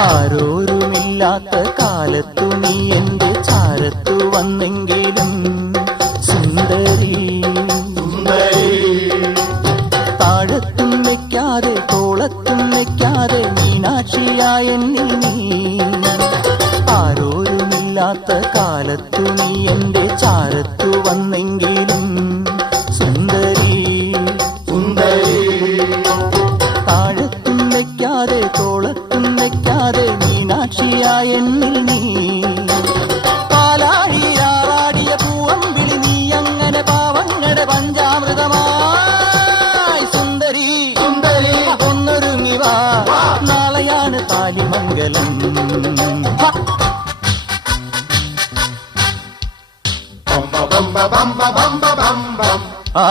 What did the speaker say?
ആരോരുമില്ലാത്ത കാലത്തു നീ എന്റെ ചാരത്തു വന്നെങ്കിലും സുന്ദരി താഴത്തും വെക്കാതെ തോളത്തും വെക്കാതെ മീനാക്ഷിയായ എന്നിൽ നീ ആരോരുമില്ലാത്ത കാലത്തു നീ എന്റെ ചാരത്തു വന്നെങ്കിലും സുന്ദരി താഴത്തും വെക്കാതെ തോളത്തും വെക്കാതെ മീനാക്ഷിയായ എന്നിൽ നീ പാലാഴിയാറാടിയ പൂവമ്പിളി നീ അങ്ങനെ പാവങ്ങളുടെ പഞ്ചാമൃതമായി സുന്ദരി ഒന്നൊരുങ്ങി വാ നാളെയാണ് താലിമംഗലം ആ